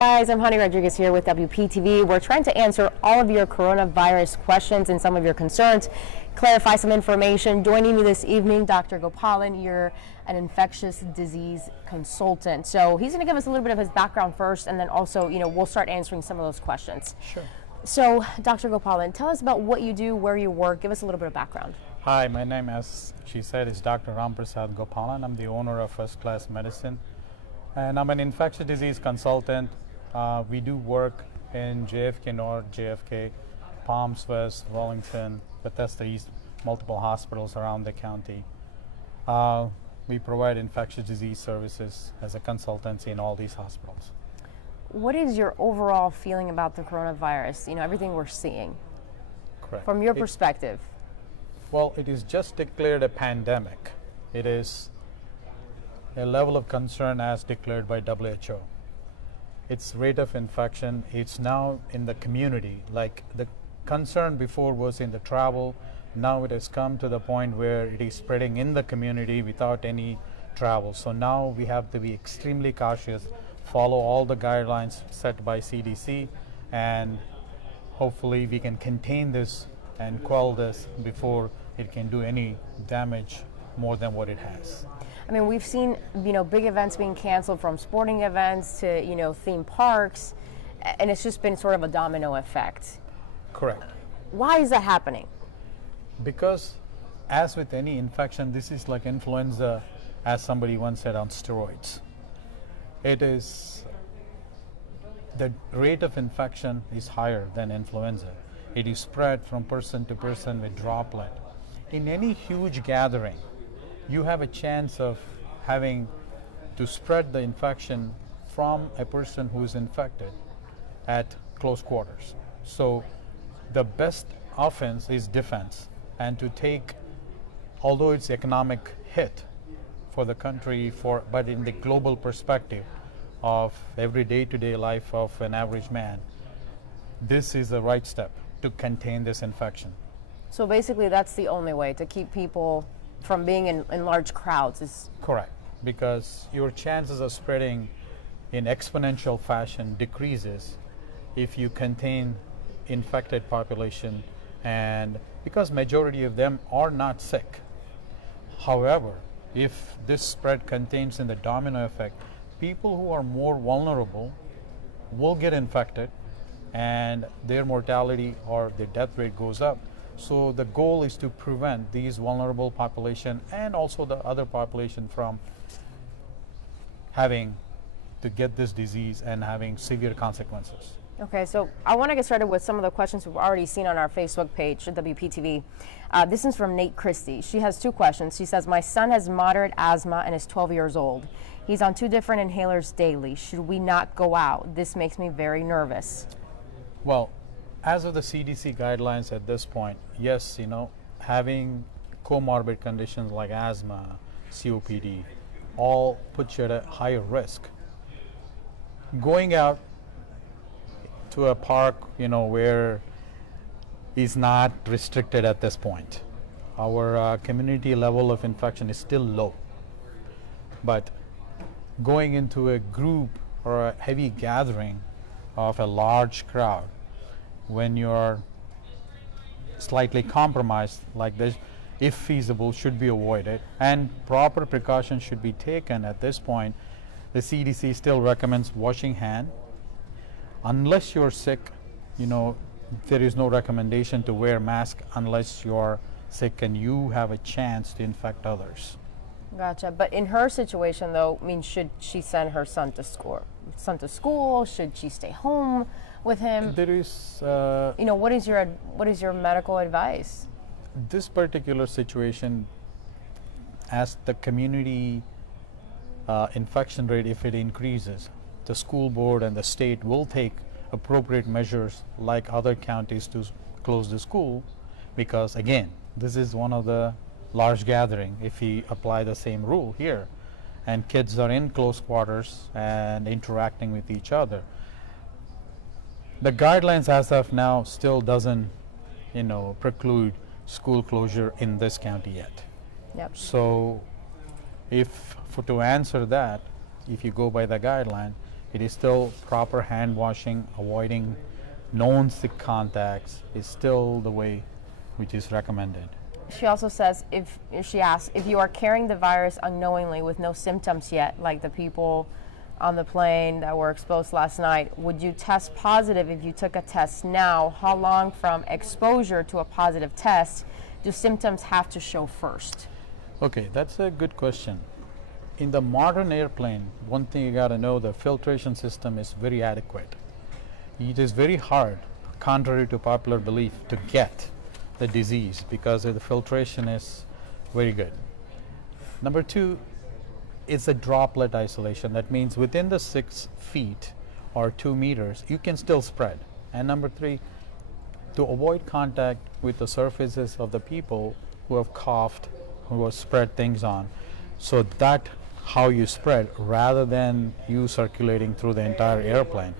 Guys, I'm Honey Rodriguez here with WPTV. We're trying to answer all of your coronavirus questions and some of your concerns, clarify some information. Joining me this evening, Dr. Gopalan, you're an infectious disease consultant. So he's going to give us a little bit of his background first, and then also, we'll start answering some of those questions. Sure. So, Dr. Gopalan, tell us about what you do, where you work. Give us a little bit of background. Hi, my name, as she said, is Dr. Ramprasad Gopalan. I'm the owner of First Class Medicine, and I'm an infectious disease consultant. We do work in JFK North, JFK, Palms West, Wellington, Bethesda East, multiple hospitals around the county. We provide infectious disease services as a consultancy in all these hospitals. What is your overall feeling about the coronavirus? Everything we're seeing. Correct. From your perspective. Well, it is just declared a pandemic. It is a level of concern as declared by WHO. Its rate of infection, it's now in the community. Like the concern before was in the travel, now it has come to the point where it is spreading in the community without any travel. So now we have to be extremely cautious, follow all the guidelines set by CDC, and hopefully we can contain this and quell this before it can do any damage more than what it has. I mean, we've seen, big events being canceled, from sporting events to, theme parks, and it's just been sort of a domino effect. Correct. Why is that happening? Because as with any infection, this is like influenza, as somebody once said, on steroids. It is, the rate of infection is higher than influenza. It is spread from person to person with droplet. In any huge gathering, you have a chance of having to spread the infection from a person who is infected at close quarters. So the best offense is defense, and to take, although it's economic hit for the country, but in the global perspective of every day-to-day life of an average man, this is the right step to contain this infection. So basically that's the only way to keep people from being in large crowds is correct, because your chances of spreading in exponential fashion decreases if you contain infected population, and because majority of them are not sick. However, if this spread contains in the domino effect, people who are more vulnerable will get infected and their mortality or their death rate goes up. So the goal is to prevent these vulnerable population and also the other population from having to get this disease and having severe consequences. Okay, so I want to get started with some of the questions we've already seen on our Facebook page at WPTV. This is from Nate Christie. She has two questions. She says, my son has moderate asthma and is 12 years old. He's on 2 different inhalers daily. Should we not go out? This makes me very nervous. Well, as of the CDC guidelines at this point, yes, having comorbid conditions like asthma, COPD, all put you at a higher risk. Going out to a park, where is not restricted at this point. Our community level of infection is still low. But going into a group or a heavy gathering of a large crowd, when you're slightly compromised like this, if feasible, should be avoided, and proper precautions should be taken. At this point, the CDC still recommends washing hands. Unless you're sick, there is no recommendation to wear mask unless you're sick and you have a chance to infect others. Gotcha. But in her situation, though, should she send her son to school? Should she stay home with him? There is, what is your medical advice? This particular situation, as the community infection rate, if it increases, the school board and the state will take appropriate measures like other counties to close the school, because again, this is one of the large gathering. If we apply the same rule here and kids are in close quarters and interacting with each other, the guidelines as of now still doesn't preclude school closure in this county yet. Yep. So to answer that, if you go by the guideline, it is still proper hand washing, avoiding known sick contacts is still the way which is recommended. She also says she asks if you are carrying the virus unknowingly with no symptoms yet, like the people on the plane that were exposed last night, would you test positive if you took a test now? How long from exposure to a positive test do symptoms have to show first? Okay, that's a good question. In the modern airplane, one thing you got to know, the filtration system is very adequate. It is very hard, contrary to popular belief, to get the disease because the filtration is very good. Number two, it's a droplet isolation. That means within the 6 feet or 2 meters, you can still spread. And number three, to avoid contact with the surfaces of the people who have coughed, who have spread things on. So that how you spread rather than you circulating through the entire airplane.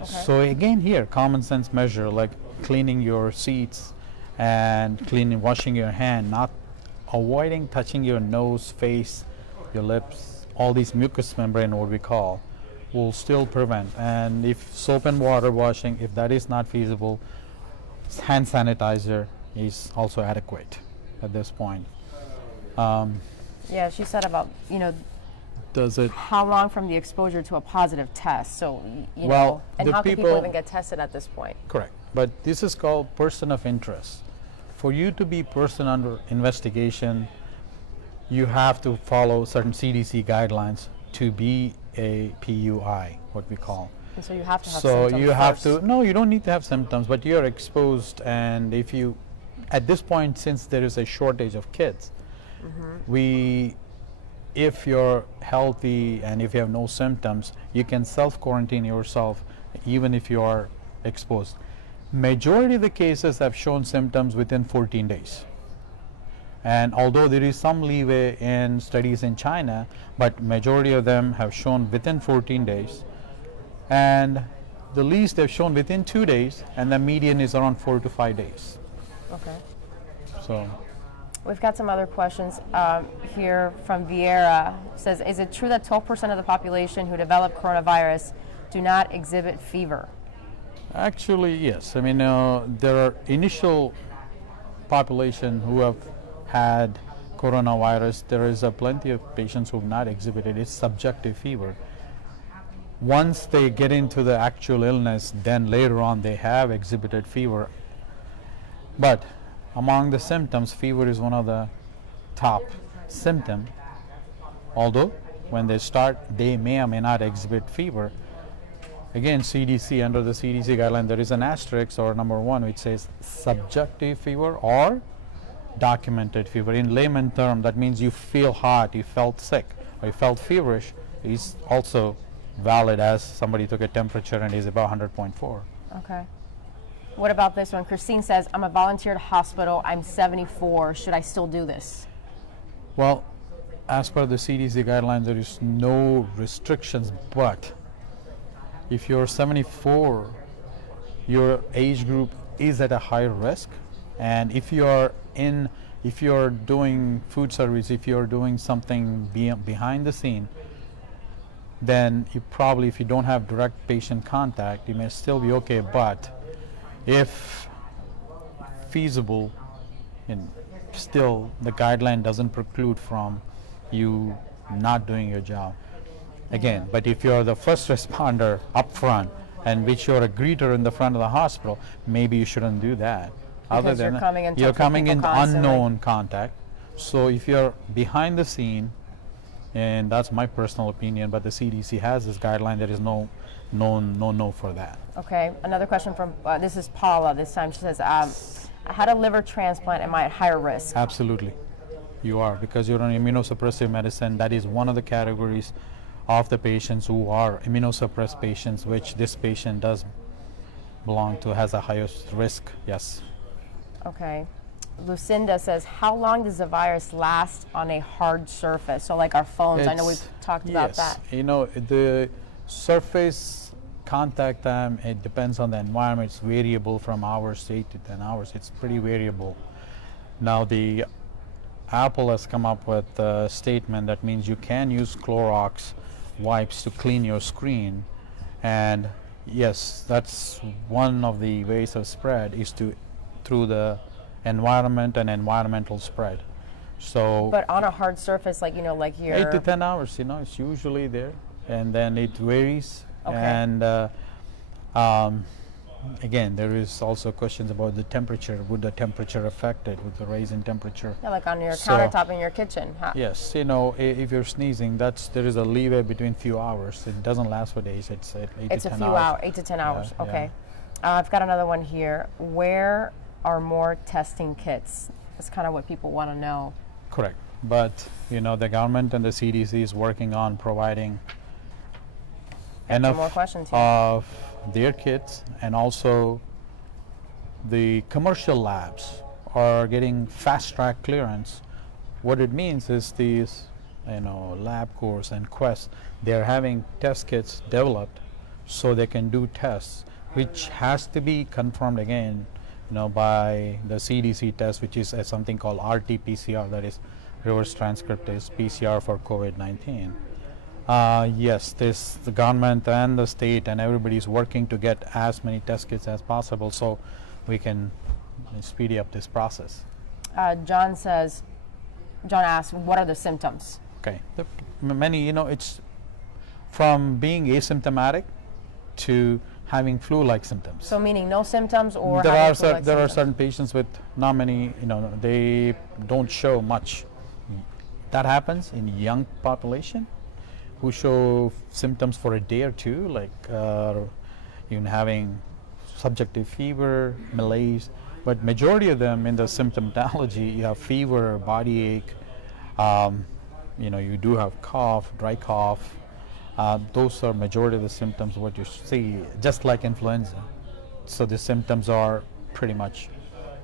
Okay. So again here, common sense measure like cleaning your seats and washing your hand, not avoiding touching your nose, face, your lips, all these mucous membrane, what we call, will still prevent. And if soap and water washing, if that is not feasible, hand sanitizer is also adequate at this point. Yeah, she said about, Does it? how long from the exposure to a positive test. So, Well, and the how can people people- even get tested at this point? Correct. But this is called person of interest. For you to be person under investigation, you have to follow certain CDC guidelines to be a PUI, what we call. And so you have to have So symptoms you have first. to, no, you don't need to have symptoms, but you're exposed. And if you, at this point, since there is a shortage of kids, if you're healthy and if you have no symptoms, you can self-quarantine yourself even if you are exposed. Majority of the cases have shown symptoms within 14 days. And although there is some leeway in studies in China, but majority of them have shown within 14 days. And the least they've shown within 2 days, and the median is around 4 to 5 days. Okay. So, We've got some other questions here from Vieira. Says, is it true that 12% of the population who develop coronavirus do not exhibit fever? actually, yes. I mean, there are initial population who have had coronavirus. There is plenty of patients who have not exhibited. It's subjective fever. Once they get into the actual illness, then later on they have exhibited fever. But among the symptoms, fever is one of the top symptom. Although when they start, they may or may not exhibit fever. Again, CDC, under the CDC guideline, there is an asterisk or number 1 which says subjective fever or documented fever. In layman term, that means you feel hot, you felt sick, or you felt feverish, is also valid as somebody took a temperature and is about 100.4. Okay. What about this one? Christine says, I'm a volunteer at a hospital. I'm 74. Should I still do this? Well, as per the CDC guideline, there is no restrictions, but if you're 74, your age group is at a higher risk. And if you're doing food service, if you're doing something behind the scene, then you probably, if you don't have direct patient contact, you may still be okay. But if feasible, and still the guideline doesn't preclude from you not doing your job. Again, but if you're the first responder up front and which you're a greeter in the front of the hospital, maybe you shouldn't do that. Because you're coming in touch you're with coming people in constantly. unknown contact. So if you're behind the scene, and that's my personal opinion, but the CDC has this guideline, there is no for that. Okay. Another question from, this is Paula this time. She says, I had a liver transplant. Am I at higher risk? Absolutely, you are, because you're on immunosuppressive medicine. That is one of the categories of the patients who are immunosuppressed patients, which this patient does belong to, has a highest risk. Yes. Okay. Lucinda says, how long does the virus last on a hard surface? So like our phones, I know we've talked about that. You know, the surface contact time, it depends on the environment. It's variable from hours to 8 to 10 hours. It's pretty variable. Now, the Apple has come up with a statement that means you can use Clorox wipes to clean your screen, And yes, that's one of the ways of spread is through the environment and environmental spread. So But on a hard surface, like like 8 to your 10 hours, it's usually there, and then it varies. Okay. And um, again, there is also questions about the temperature. Would the temperature affect it with the rise in temperature? yeah, like on your So- countertop in your kitchen. Yes, if you're sneezing, there is a leeway between few hours. It doesn't last for days. It's 8 It's to a 10 few hours. hours, 8 to 10 hours. Yeah, Okay. I've got another one here. Where are more testing kits? That's kind of what people want to know. Correct. But the government and the CDC is working on providing Some more enough questions here. of their kits, and also the commercial labs are getting fast track clearance. What it means is these LabCorps and Quest, they're having test kits developed so they can do tests, which has to be confirmed again by the CDC test, which is something called RT-PCR, that is reverse transcriptase PCR for COVID-19. Yes, the government and the state and everybody is working to get as many test kits as possible so we can speed up this process. John asks, what are the symptoms? Okay, many, it's from being asymptomatic to having flu-like symptoms. So meaning no symptoms or there having are flu-like there are symptoms? certain patients with not many, they don't show much. That happens in young population who show symptoms for a day or two, like even having subjective fever, malaise. But majority of them in the symptomatology, you have fever, body ache, you do have cough, dry cough. Those are majority of the symptoms what you see, just like influenza. So the symptoms are pretty much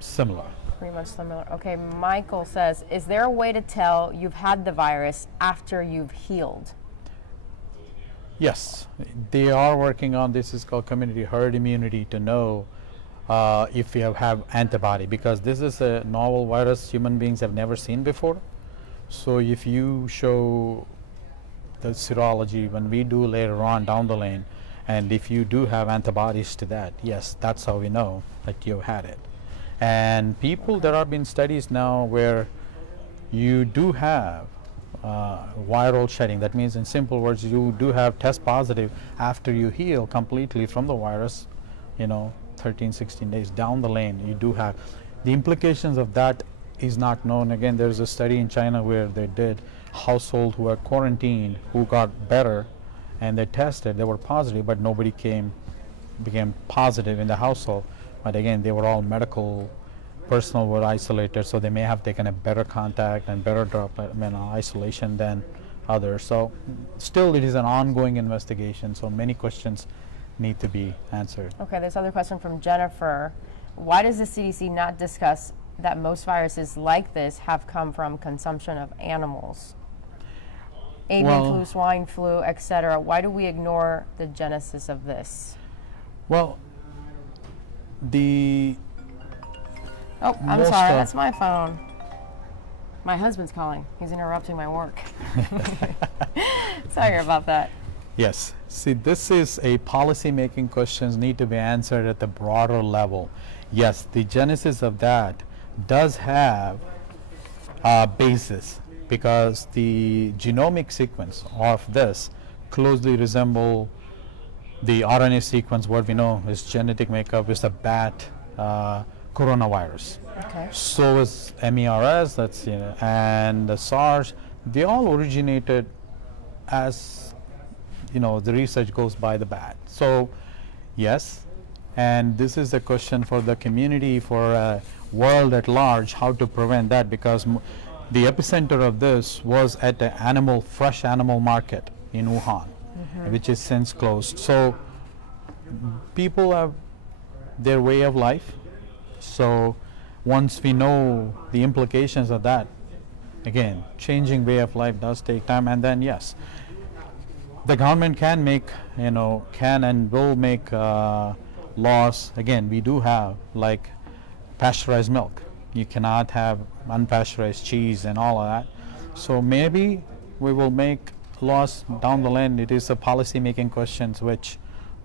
similar. Pretty much similar. Okay, Michael says, is there a way to tell you've had the virus after you've healed? Yes, they are working on this. Is called community herd immunity to know if you have antibody, because this is a novel virus human beings have never seen before. So if you show the serology when we do later on down the lane, and if you do have antibodies to that, yes, that's how we know that you've had it. And there have been studies now where you do have viral shedding. That means, in simple words, you do have test positive after you heal completely from the virus, 13, 16 days down the lane. You do have the implications of that is not known. Again, there's a study in China where they did household who were quarantined who got better, and they tested, they were positive, but nobody became positive in the household. But again, they were all medical personnel were isolated, so they may have taken a better contact and better isolation than others. So still it is an ongoing investigation, so many questions need to be answered. Okay, this other question from Jennifer. Why does the CDC not discuss that most viruses like this have come from consumption of animals? Avian flu, swine flu, etc. Why do we ignore the genesis of this? Well, Oh, I'm most sorry, of- that's my phone. My husband's calling. He's interrupting my work. Sorry about that. Yes. See, this is a policy-making questions need to be answered at the broader level. Yes, the genesis of that does have a basis, because the genomic sequence of this closely resemble the RNA sequence. What we know is genetic makeup is the bat coronavirus. Okay. So is MERS, and the SARS. They all originated as the research goes by the bat. So yes, and this is a question for the community, for world at large, how to prevent that, because the epicenter of this was at the fresh animal market in Wuhan, which is since closed. So people have their way of life. So once we know the implications of that, again, changing way of life does take time. And then yes, the government can make, can and will make laws. Again, we do have like pasteurized milk. You cannot have unpasteurized cheese and all of that. So maybe we will make laws down the line. It is a policy making questions which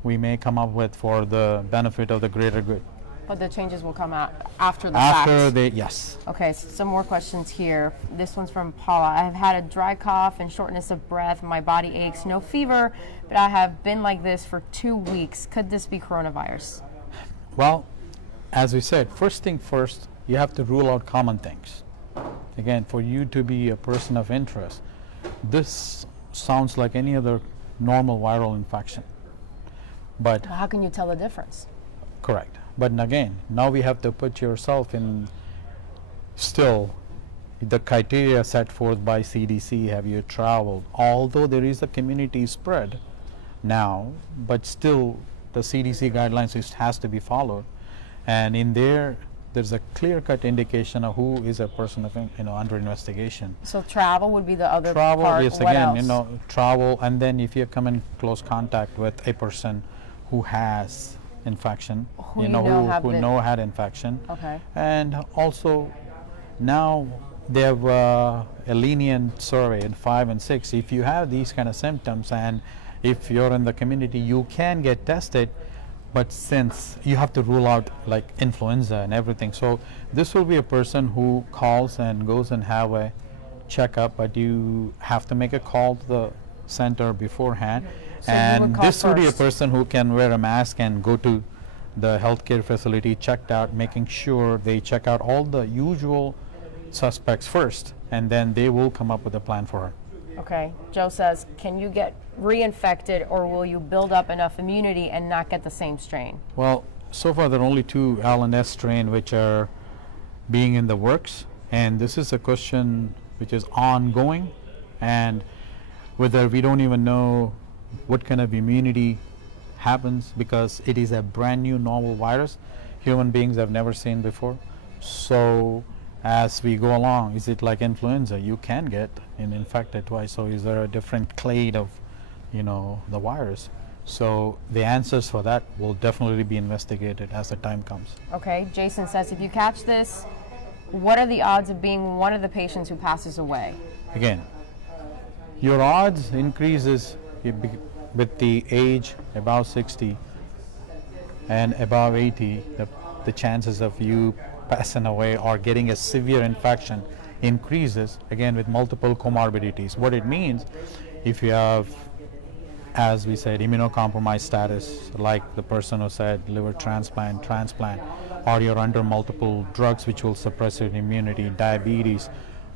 we may come up with for the benefit of the greater good. But the changes will come out after the After fact. they, yes. Okay, so some more questions here. This one's from Paula. I have had a dry cough and shortness of breath. My body aches, no fever, but I have been like this for 2 weeks. Could this be coronavirus? Well, as we said, first thing first, you have to rule out common things. Again, for you to be a person of interest, this sounds like any other normal viral infection. But How can you tell the difference? correct. But again, now we have to put yourself in still the criteria set forth by CDC. Have you traveled? Although there is a community spread now, but still the CDC guidelines has to be followed. And in there's a clear-cut indication of who is a person of under investigation. So travel would be the other Travel, part. yes, What again, else? travel, and then if you come in close contact with a person who has infection, Who you know have who the- know had infection, Okay. and also now they have a lenient survey in 5 and 6. If you have these kind of symptoms and if you're in the community, you can get tested, but since you have to rule out like influenza and everything, so this will be a person who calls and goes and have a checkup, but you have to make a call to the center beforehand. So you would And call this would be a first. person who can wear a mask and go to the healthcare facility, checked out, making sure they check out all the usual suspects first, and then they will come up with a plan for her. Okay. Joe says, can you get reinfected or will you build up enough immunity and not get the same strain? Well, so far there are only 2 L&S strain which are being in the works, and this is a question which is ongoing, and whether we don't even know what kind of immunity happens because it is a brand new novel virus human beings have never seen before. So as we go along, is it like influenza? You can get infected twice. So is there a different clade of the virus? So the answers for that will definitely be investigated as the time comes. Okay. Jason says, if you catch this, what are the odds of being one of the patients who passes away? Again, your odds increases with the age above 60 and above 80. The chances of you passing away or getting a severe infection increases, again, with multiple comorbidities. What it means, if you have, as we said, immunocompromised status, like the person who said liver transplant, or you're under multiple drugs which will suppress your immunity, diabetes,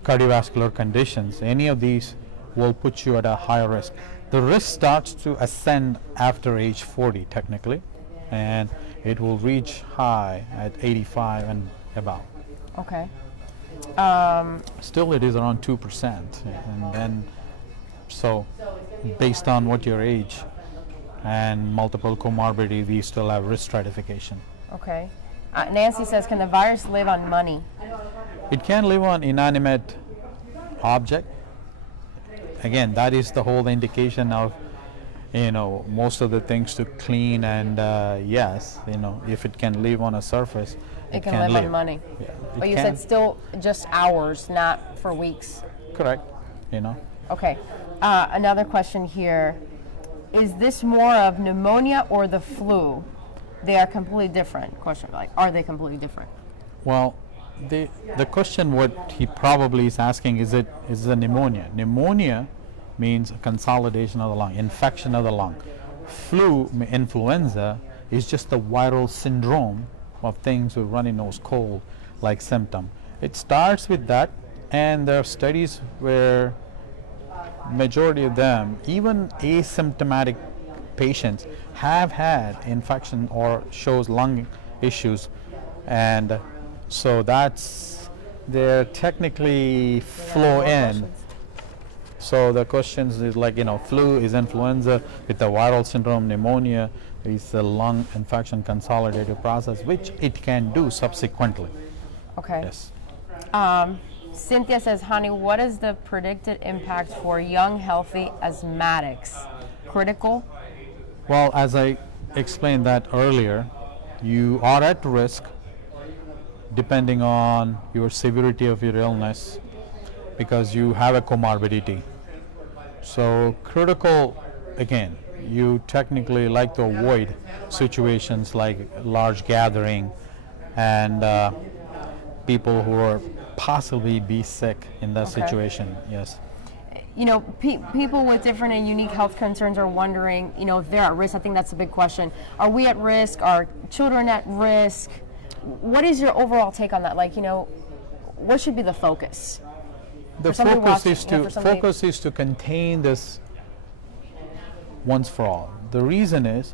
cardiovascular conditions, any of these will put you at a higher risk. The risk starts to ascend after age 40 technically, and it will reach high at 85 and above. Okay. Still it is around 2%, and then so based on what your age and multiple comorbidity, we still have risk stratification. Okay. Nancy says, can the virus live on money? It can live on inanimate object. Again, that is the whole indication of most of the things to clean, and yes, if it can live on a surface, It can live on money. Yeah, But it you can. said still just hours, not for weeks. Correct. Okay. Another question here. Is this more of pneumonia or the flu? They are completely different. Question, are they completely different? Well, the question what he probably is asking is it a pneumonia. Pneumonia means a consolidation of the lung, infection of the lung. Influenza is just a viral syndrome of things with runny nose, cold like symptom. It starts with that, and there are studies where majority of them, even asymptomatic patients, have had infection or shows lung issues, and so they're technically flow in. So the questions is flu is influenza with the viral syndrome, pneumonia is the lung infection consolidated process, which it can do subsequently. Okay. Yes. Cynthia says, honey, what is the predicted impact for young, healthy asthmatics? Critical? Well, as I explained that earlier, you are at risk depending on your severity of your illness because you have a comorbidity. So critical, again, you technically like to avoid situations like large gathering and people who are possibly be sick in that Okay. situation. Yes. You know, people with different and unique health concerns are wondering, you know, if they're at risk. I think that's a big question. Are we at risk? Are children at risk? What is your overall take on that? Like, you know, what should be the focus? The For somebody focus watching, is you know, to for somebody- focus is to contain this once for all. The reason is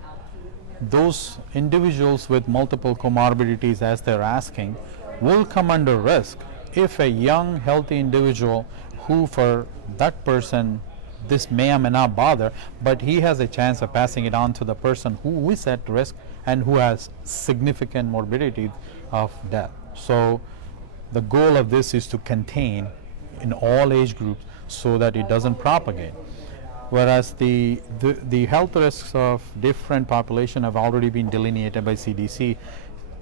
those individuals with multiple comorbidities, as they're asking, will come under risk if a young, healthy individual who, for that person, this may or may not bother, but he has a chance of passing it on to the person who is at risk and who has significant morbidity of death. So the goal of this is to contain in all age groups so that it doesn't propagate. Whereas the health risks of different population have already been delineated by CDC,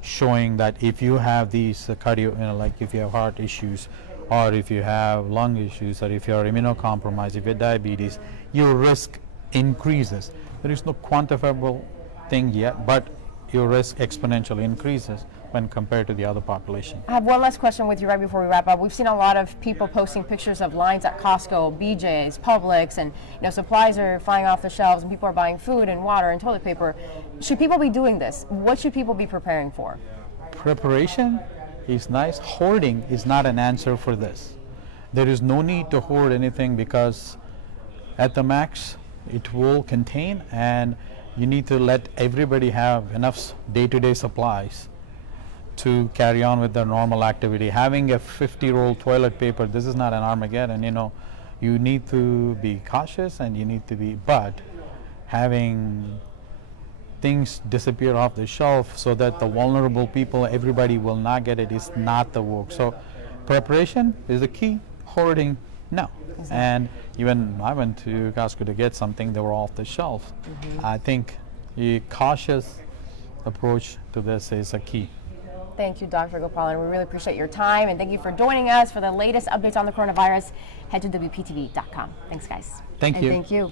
showing that if you have these cardio, you know, like if you have heart issues, or if you have lung issues, or if you are immunocompromised, if you have diabetes, your risk increases. There is no quantifiable thing yet, but your risk exponentially increases when compared to the other population. I have one last question with you right before we wrap up. We've seen a lot of people posting pictures of lines at Costco, BJ's, Publix, and you know, supplies are flying off the shelves and people are buying food and water and toilet paper. Should people be doing this? What should people be preparing for? Preparation is nice. Hoarding is not an answer for this. There is no need to hoard anything because at the max it will contain, and you need to let everybody have enough day-to-day supplies to carry on with their normal activity. Having a 50-roll toilet paper, this is not an Armageddon, you know. You need to be cautious and you need to be, but having things disappear off the shelf so that the vulnerable people, everybody will not get it, is not the work. So preparation is the key. Hoarding, no. And even I went to Costco to get something, they were off the shelf. I think a cautious approach to this is a key. Thank you, Dr. Gopalan. We really appreciate your time, and thank you for joining us. For the latest updates on the coronavirus, head to WPTV.com. Thanks, guys. Thank And you. thank you.